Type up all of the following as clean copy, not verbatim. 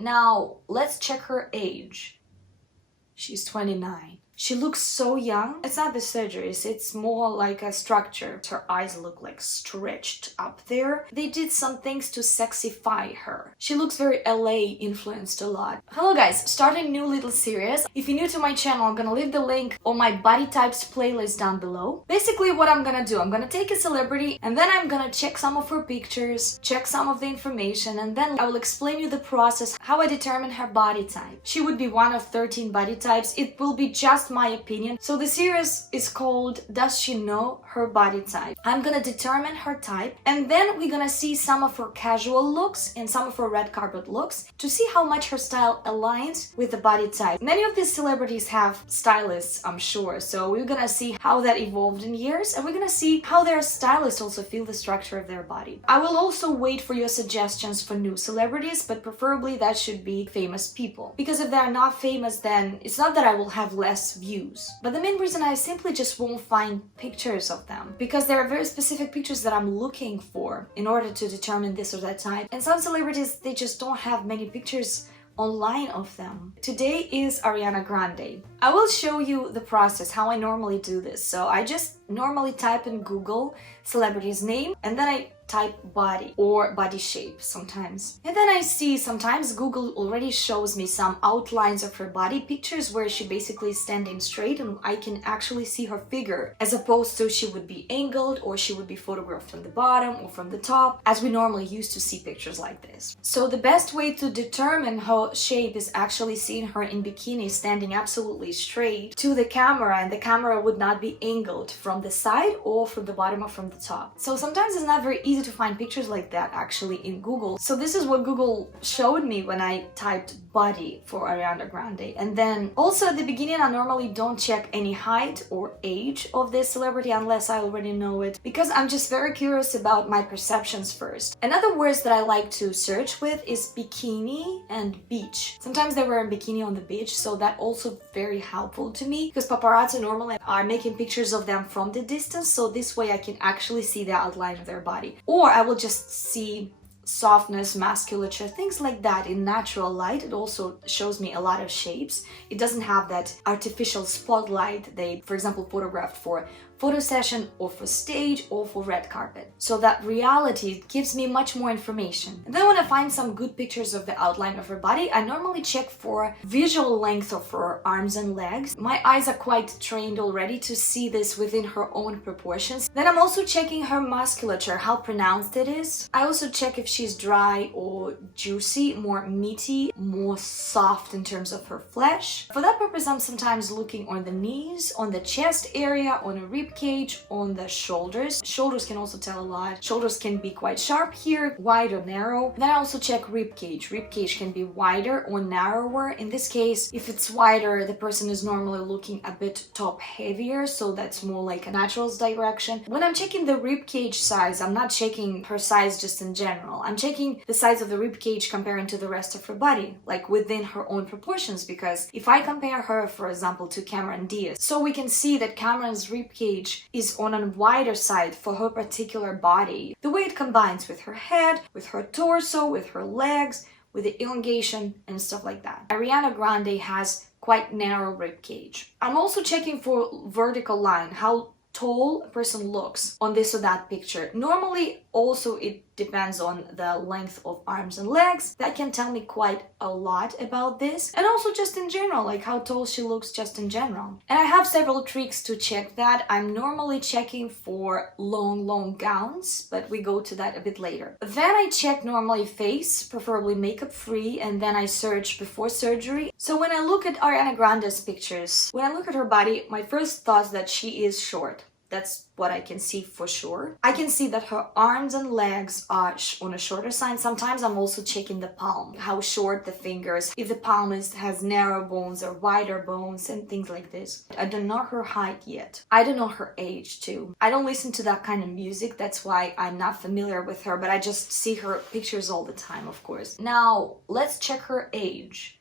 Now, let's check her age. She's 29. She looks so young. It's not the surgeries, it's more like a structure. Her eyes look like stretched up there. They did some things to sexify her. She looks very LA influenced a lot. Hello guys, starting a new little series. If you're new to my channel, I'm gonna leave the link on my body types playlist down below. Basically what I'm gonna do, I'm gonna take a celebrity and then I'm gonna check some of her pictures, check some of the information, and then I will explain you the process, how I determine her body type. She would be one of 13 body types. It will be just my opinion. So the series is called Does She Know Her Body Type? I'm gonna determine her type and then we're gonna see some of her casual looks and some of her red carpet looks to see how much her style aligns with the body type. Many of these celebrities have stylists, I'm sure, so we're gonna see how that evolved in years and we're gonna see how their stylists also feel the structure of their body. I will also wait for your suggestions for new celebrities, but preferably that should be famous people, because if they're not famous, then it's not that I will have less views, but the main reason I simply just won't find pictures of them, because there are very specific pictures that I'm looking for in order to determine this or that type, and some celebrities, they just don't have many pictures online of them. Today is Ariana Grande. I will show you the process, how I normally do this. So I just normally type in Google celebrity's name and then I type body or body shape sometimes. And then I see sometimes Google already shows me some outlines of her body pictures where she basically is standing straight and I can actually see her figure, as opposed to she would be angled or she would be photographed from the bottom or from the top, as we normally used to see pictures like this. So the best way to determine her shape is actually seeing her in bikini standing absolutely straight to the camera, and the camera would not be angled from the side or from the bottom or from the top. So sometimes it's not very easy to find pictures like that actually in Google. So this is what Google showed me when I typed body for Ariana Grande. And then also at the beginning I normally don't check any height or age of this celebrity unless I already know it, because I'm just very curious about my perceptions first. Another words that I like to search with is bikini and beach. Sometimes they wear a bikini on the beach, so that also very helpful to me, because paparazzi normally are making pictures of them from the distance, so this way I can actually see the outline of their body. Or I will just see softness, musculature, things like that in natural light. It also shows me a lot of shapes. It doesn't have that artificial spotlight they, for example, photographed for photo session or for stage or for red carpet. So that reality gives me much more information. And then when I find some good pictures of the outline of her body, I normally check for visual length of her arms and legs. My eyes are quite trained already to see this within her own proportions. Then I'm also checking her musculature, how pronounced it is. I also check if she's dry or juicy, more meaty, more soft in terms of her flesh. For that purpose, I'm sometimes looking on the knees, on the chest area, on a rib cage, on the shoulders. Shoulders can also tell a lot. Shoulders can be quite sharp here, wide or narrow. Then I also check rib cage. Rib cage can be wider or narrower. In this case, if it's wider, the person is normally looking a bit top heavier, so that's more like a natural's direction. When I'm checking the rib cage size, I'm not checking her size just in general. I'm checking the size of the rib cage comparing to the rest of her body, like within her own proportions, because if I compare her, for example, to Cameron Diaz, so we can see that Cameron's rib cage is on a wider side for her particular body. The way it combines with her head, with her torso, with her legs, with the elongation and stuff like that. Ariana Grande has quite narrow rib cage. I'm also checking for vertical line, how tall a person looks on this or that picture. Normally also it depends on the length of arms and legs. That can tell me quite a lot about this, and also just in general, like how tall she looks just in general. And I have several tricks to check that. I'm normally checking for long gowns, but we go to that a bit later. Then I check normally face, preferably makeup free, and then I search before surgery. So when I look at Ariana Grande's pictures, when I look at her body, my first thought is that she is short. That's what I can see for sure. I can see that her arms and legs are on a shorter side. Sometimes I'm also checking the palm, how short the fingers, if the palm has narrow bones or wider bones and things like this. I don't know her height yet. I don't know her age too. I don't listen to that kind of music, that's why I'm not familiar with her, but I just see her pictures all the time, of course. Now, let's check her age.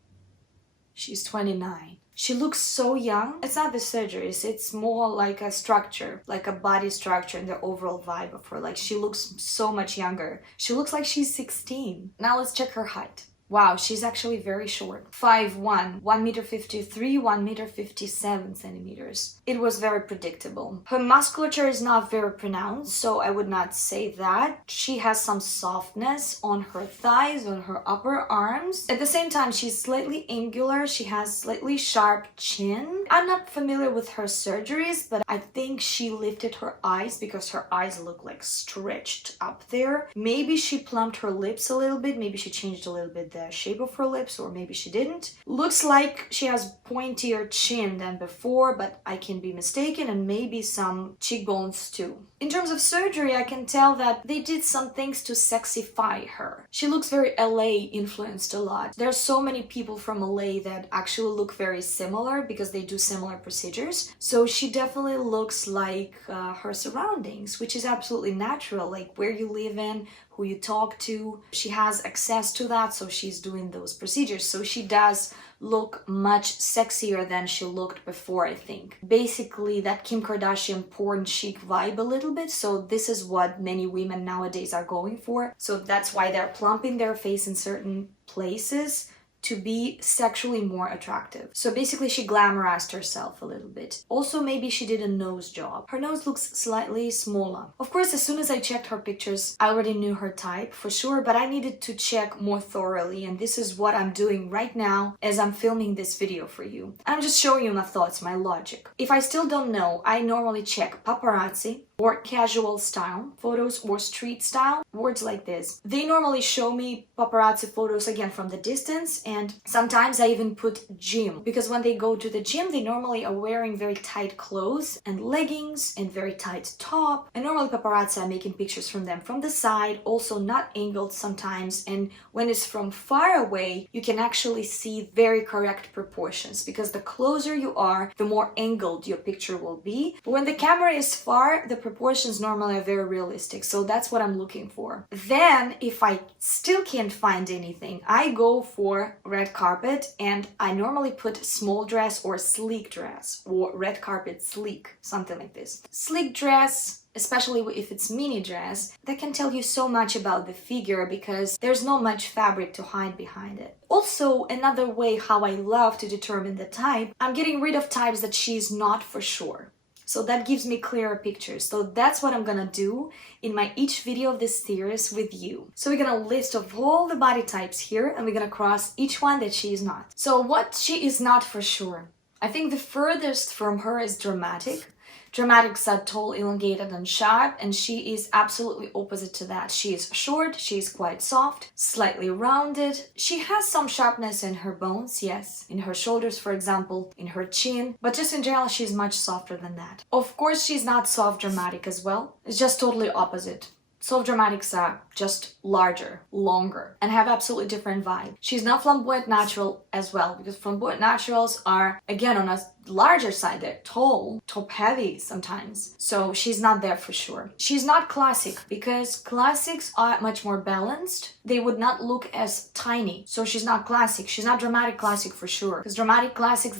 She's 29. She looks so young. It's not the surgeries, it's more like a structure, like a body structure and the overall vibe of her. Like, she looks so much younger. She looks like she's 16. Now let's check her height. Wow, she's actually very short. 5'1", 1m53, 1m57 centimeters. It was very predictable. Her musculature is not very pronounced, so I would not say that. She has some softness on her thighs, on her upper arms. At the same time, she's slightly angular. She has slightly sharp chin. I'm not familiar with her surgeries, but I think she lifted her eyes because her eyes look like stretched up there. Maybe she plumped her lips a little bit. Maybe she changed a little bit the shape of her lips, or maybe she didn't. Looks like she has pointier chin than before, but I can be mistaken, and maybe some cheekbones too. In terms of surgery, I can tell that they did some things to sexify her. She looks very LA influenced a lot. There are so many people from LA that actually look very similar because they do similar procedures. So she definitely looks like her surroundings, which is absolutely natural, like where you live in, who you talk to. She has access to that, so she's doing those procedures. So she does look much sexier than she looked before, I think. Basically, that Kim Kardashian porn chic vibe a little bit. So this is what many women nowadays are going for. So that's why they're plumping their face in certain places to be sexually more attractive. So basically she glamorized herself a little bit. Also, maybe she did a nose job. Her nose looks slightly smaller. Of course, as soon as I checked her pictures, I already knew her type for sure, but I needed to check more thoroughly, and this is what I'm doing right now as I'm filming this video for you. I'm just showing you my thoughts, my logic. If I still don't know, I normally check paparazzi, or casual style photos, or street style, words like this. They normally show me paparazzi photos again from the distance, and sometimes I even put gym, because when they go to the gym, they normally are wearing very tight clothes and leggings and very tight top. And normally paparazzi are making pictures from them from the side, also not angled sometimes, and when it's from far away, you can actually see very correct proportions, because the closer you are, the more angled your picture will be. But when the camera is far, the proportions normally are very realistic, so that's what I'm looking for. Then, if I still can't find anything, I go for red carpet, and I normally put small dress or sleek dress, or red carpet sleek, something like this. Sleek dress, especially if it's mini dress, that can tell you so much about the figure because there's not much fabric to hide behind it. Also, another way how I love to determine the type, I'm getting rid of types that she's not for sure. So that gives me clearer pictures. So that's what I'm gonna do in my each video of this series with you. So we're gonna list of all the body types here, and we're gonna cross each one that she is not. So what she is not for sure. I think the furthest from her is dramatic. Dramatics are tall, elongated, and sharp, and she is absolutely opposite to that. She is short, she is quite soft, slightly rounded. She has some sharpness in her bones, yes, in her shoulders, for example, in her chin, but just in general, she's much softer than that. Of course, she's not soft dramatic as well. It's just totally opposite. Soft dramatics are just larger, longer, and have absolutely different vibe. She's not flamboyant natural as well, because flamboyant naturals are, again, on a larger side. They're tall, top heavy sometimes. So she's not there for sure. She's not classic, because classics are much more balanced. They would not look as tiny. So she's not classic. She's not dramatic classic for sure. Because dramatic classics,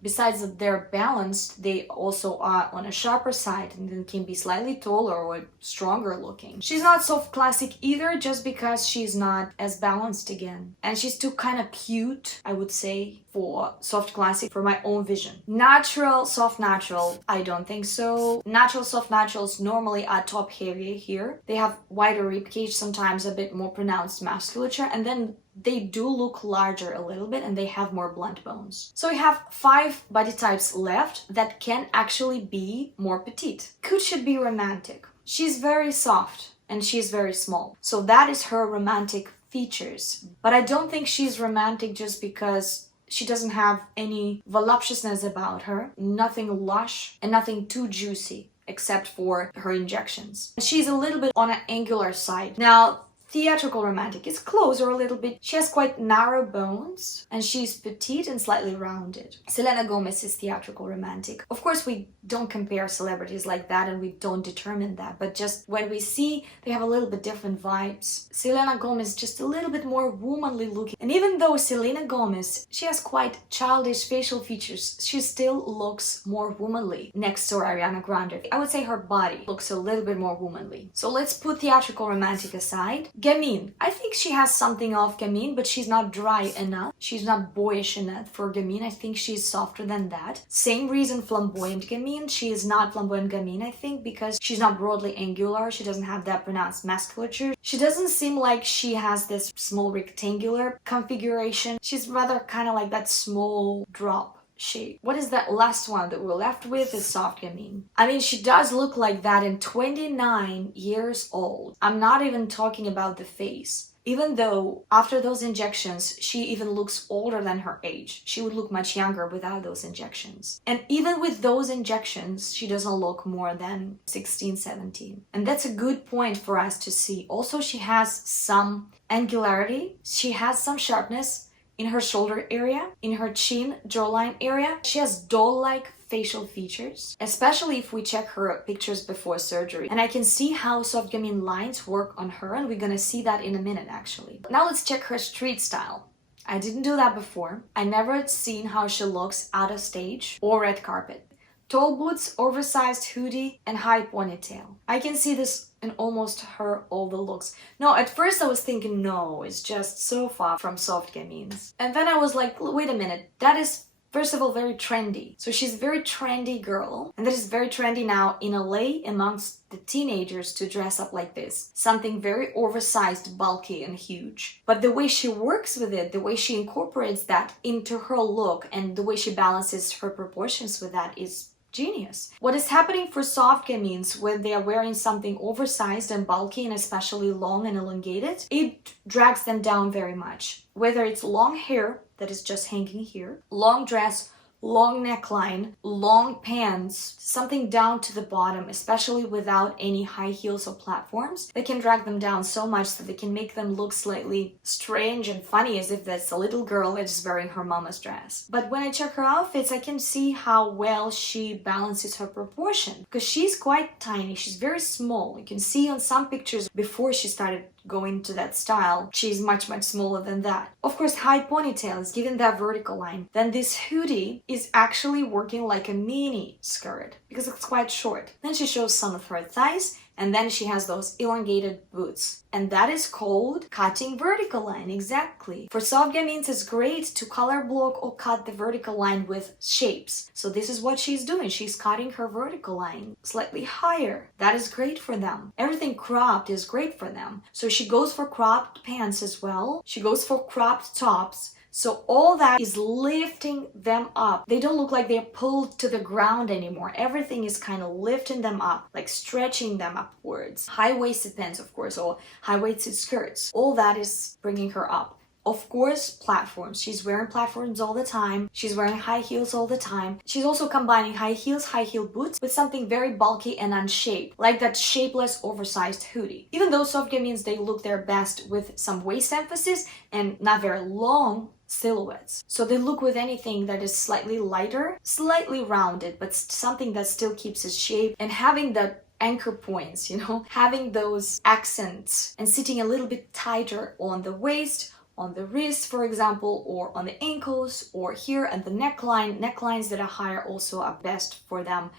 besides that they're balanced, they also are on a sharper side and then can be slightly taller or stronger looking. She's not soft classic either, just because she's not as balanced again. And she's too kind of cute, I would say, for soft classic for my own vision. Natural, soft natural, I don't think so. Natural, soft naturals normally are top heavier here. They have wider ribcage, sometimes a bit more pronounced musculature, and then they do look larger a little bit, and they have more blunt bones. So we have 5 body types left that can actually be more petite. Should be romantic. She's very soft and she's very small. So that is her romantic features. But I don't think she's romantic just because she doesn't have any voluptuousness about her, nothing lush and nothing too juicy except for her injections. She's a little bit on an angular side. Now, Theatrical Romantic is closer a little bit. She has quite narrow bones and she's petite and slightly rounded. Selena Gomez is Theatrical Romantic. Of course, we don't compare celebrities like that and we don't determine that, but just when we see, they have a little bit different vibes. Selena Gomez is just a little bit more womanly looking. And even though Selena Gomez, she has quite childish facial features, she still looks more womanly next to Ariana Grande. I would say her body looks a little bit more womanly. So let's put Theatrical Romantic aside. Gamine. I think she has something of Gamine, but she's not dry enough. She's not boyish enough for Gamine. I think she's softer than that. Same reason Flamboyant Gamine. She is not Flamboyant Gamine, I think, because she's not broadly angular. She doesn't have that pronounced musculature. She doesn't seem like she has this small rectangular configuration. She's rather kind of like that small drop shape. What is that last one that we're left with is soft Gamine. I mean, she does look like that in 29 years old. I'm not even talking about the face. Even though after those injections, she even looks older than her age. She would look much younger without those injections. And even with those injections, she doesn't look more than 16, 17. And that's a good point for us to see. Also, she has some angularity. She has some sharpness in her shoulder area, in her chin, jawline area. She has doll-like facial features, especially if we check her pictures before surgery. And I can see how soft Gamine lines work on her, and we're gonna see that in a minute, actually. Now let's check her street style. I didn't do that before. I never had seen how she looks out of stage or red carpet. Tall boots, oversized hoodie, and high ponytail. I can see this in almost all the looks. No, at first I was thinking, no, it's just so far from soft Gamines. And then I was like, wait a minute, that is first of all very trendy. So she's a very trendy girl, and that is very trendy now in LA amongst the teenagers to dress up like this. Something very oversized, bulky, and huge. But the way she works with it, the way she incorporates that into her look, and the way she balances her proportions with that is genius. What is happening for soft Gamines when they are wearing something oversized and bulky and especially long and elongated, it drags them down very much. Whether it's long hair that is just hanging here, long dress, long neckline, long pants, something down to the bottom, especially without any high heels or platforms, they can drag them down so much that they can make them look slightly strange and funny, as if that's a little girl that is wearing her mama's dress. But when I check her outfits, I can see how well she balances her proportion, because she's quite tiny, she's very small. You can see on some pictures before she started going to that style, she's much smaller than that. Of course, high ponytail is giving that vertical line. Then this hoodie is actually working like a mini skirt because it's quite short. Then she shows some of her thighs, and then she has those elongated boots. And that is called cutting vertical line, exactly. For soft Gamines, it's great to color block or cut the vertical line with shapes. So this is what she's doing. She's cutting her vertical line slightly higher. That is great for them. Everything cropped is great for them. So she goes for cropped pants as well. She goes for cropped tops. So all that is lifting them up. They don't look like they're pulled to the ground anymore. Everything is kind of lifting them up, like stretching them upwards. High-waisted pants, of course, or high-waisted skirts. All that is bringing her up. Of course, platforms. She's wearing platforms all the time. She's wearing high heels all the time. She's also combining high heels, high heel boots with something very bulky and unshaped, like that shapeless, oversized hoodie. Even though soft Gamines, they look their best with some waist emphasis and not very long silhouettes. So they look with anything that is slightly lighter, slightly rounded, but something that still keeps its shape and having that anchor points, you know, having those accents and sitting a little bit tighter on the waist, on the wrist, for example, or on the ankles, or here at the neckline. Necklines that are higher also are best for them.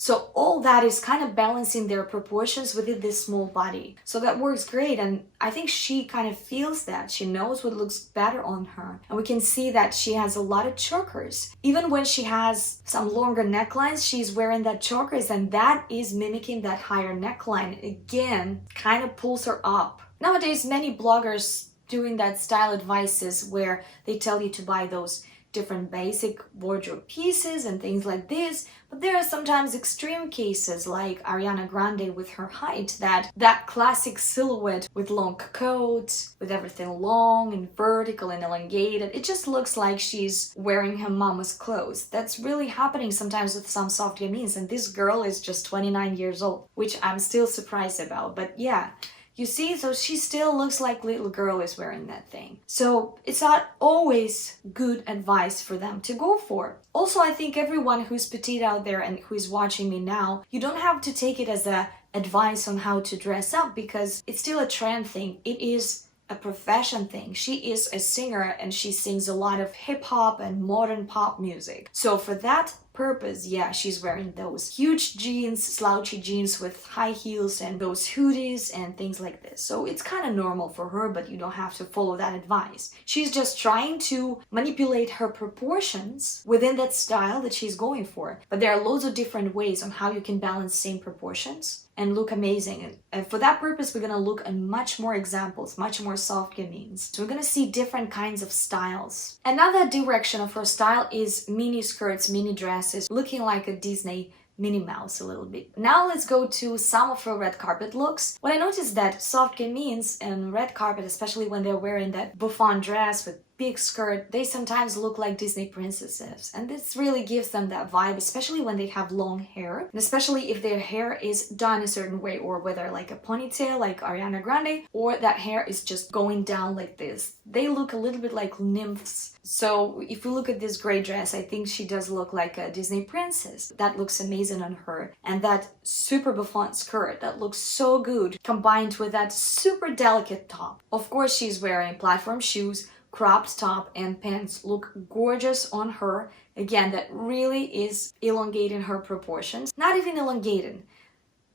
So all that is kind of balancing their proportions within this small body. So that works great, and I think she kind of feels that. She knows what looks better on her. And we can see that she has a lot of chokers. Even when she has some longer necklines, she's wearing that chokers, and that is mimicking that higher neckline. Again, kind of pulls her up. Nowadays, many bloggers doing that style advices where they tell you to buy those different basic wardrobe pieces and things like this, but there are sometimes extreme cases like ARIANA GRANDE with her height, that classic silhouette with long coat, with everything long and vertical and elongated. It just looks like she's wearing her mama's clothes. That's really happening sometimes with some soft Gamines, and this girl is just 29 years old, which I'm still surprised about. But yeah, you see, so she still looks like little girl is wearing that thing. So it's not always good advice for them to go for. Also, I think everyone who's petite out there and who's watching me now, you don't have to take it as a advice on how to dress up, because it's still a trend thing. It is a profession thing. She is a singer and she sings a lot of hip hop and modern pop music. So for that purpose, yeah, she's wearing those huge jeans, slouchy jeans with high heels and those hoodies and things like this. So it's kind of normal for her, but you don't have to follow that advice. She's just trying to manipulate her proportions within that style that she's going for. But there are loads of different ways on how you can balance same proportions and look amazing. And for that purpose, we're gonna look at much more examples, much more soft gamines. So we're gonna see different kinds of styles. Another direction of her style is mini skirts, mini dresses, looking like a Disney Minnie Mouse a little bit. Now let's go to some of her red carpet looks. What I noticed that soft gamines and red carpet, especially when they're wearing that bouffant dress with big skirt, they sometimes look like Disney princesses, and this really gives them that vibe, especially when they have long hair, and especially if their hair is done a certain way, or whether like a ponytail like Ariana Grande, or that hair is just going down like this. They look a little bit like nymphs. So if you look at this gray dress, I think she does look like a Disney princess. That looks amazing on her. And that super bouffant skirt, that looks so good, combined with that super delicate top. Of course, she's wearing platform shoes, cropped top, and pants look gorgeous on her. Again, that really is elongating her proportions. Not even elongating,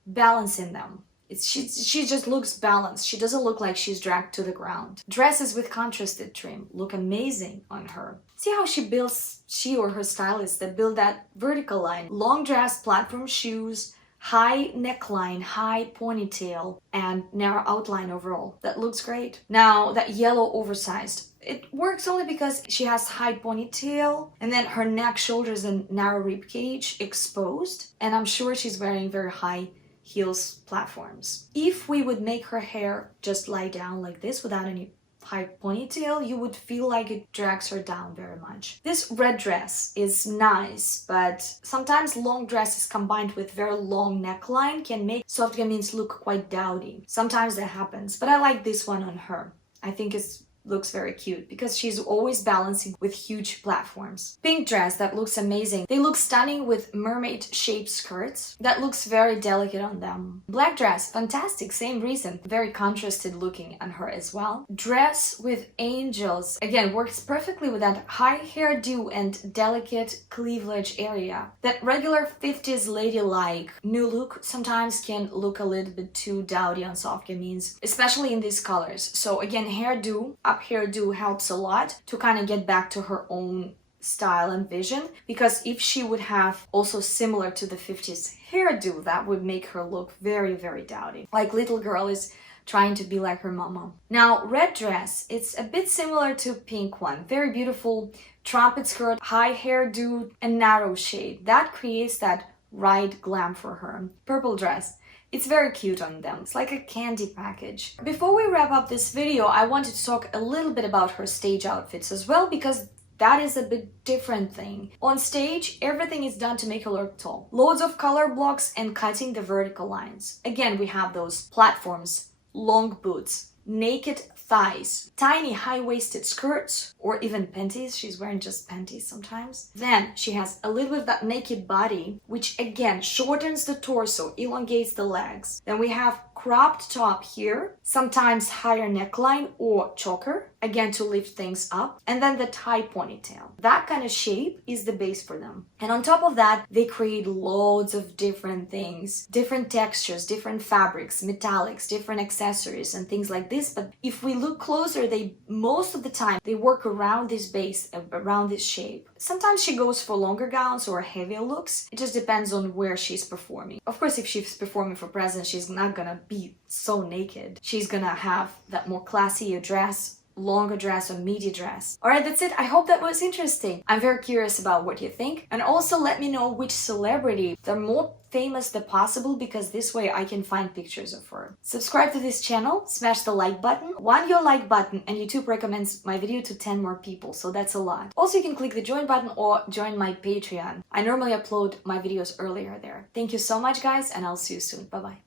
balancing them. She just looks balanced. She doesn't look like she's dragged to the ground. Dresses with contrasted trim look amazing on her. See how she or her stylist that build that vertical line. Long dress, platform shoes, high neckline, high ponytail, and narrow outline overall. That looks great. Now, that yellow oversized, it works only because she has high ponytail and then her neck, shoulders, and narrow rib cage exposed. And I'm sure she's wearing very high heels platforms. If we would make her hair just lie down like this without any high ponytail, you would feel like it drags her down very much. This red dress is nice, but sometimes long dresses combined with very long neckline can make soft gamines look quite dowdy. Sometimes that happens, but I like this one on her. I think it looks very cute because she's always balancing with huge platforms. Pink dress that looks amazing. They look stunning with mermaid shaped skirts. That looks very delicate on them. Black dress, fantastic, same reason. Very contrasted looking on her as well. Dress with angels, again, works perfectly with that high hairdo and delicate cleavage area. That regular 50s ladylike new look sometimes can look a little bit too dowdy on soft gamines, especially in these colors. So again, hairdo, hairdo helps a lot to kind of get back to her own style and vision, because if she would have also similar to the 50s hairdo, that would make her look very, very dowdy. Like little girl is trying to be like her mama. Now, red dress, it's a bit similar to pink one. Very beautiful trumpet skirt, high hairdo, and narrow shade. That creates that right glam for her. Purple dress. It's very cute on them. It's like a candy package. Before we wrap up this video, I wanted to talk a little bit about her stage outfits as well, because that is a bit different thing. On stage, everything is done to make her look tall. Loads of color blocks and cutting the vertical lines. Again, we have those platforms, long boots, naked thighs, tiny high-waisted skirts, or even panties. She's wearing just panties sometimes. Then she has a little bit of that naked body, which again shortens the torso, elongates the legs. Then we have cropped top here, sometimes higher neckline or choker, again to lift things up, and then the tie ponytail. That kind of shape is the base for them. And on top of that, they create loads of different things, different textures, different fabrics, metallics, different accessories and things like this. But if we look closer, most of the time they work around this base, around this shape. Sometimes she goes for longer gowns or heavier looks. It just depends on where she's performing. Of course, if she's performing for presents, she's not gonna be so naked. She's gonna have that more classy dress, longer dress or midi dress. Alright, that's it. I hope that was interesting. I'm very curious about what you think. And also let me know which celebrity, the more famous the possible, because this way I can find pictures of her. Subscribe to this channel, smash the like button. One your like button and YouTube recommends my video to 10 more people, so that's a lot. Also, you can click the join button or join my Patreon. I normally upload my videos earlier there. Thank you so much, guys, and I'll see you soon. Bye-bye.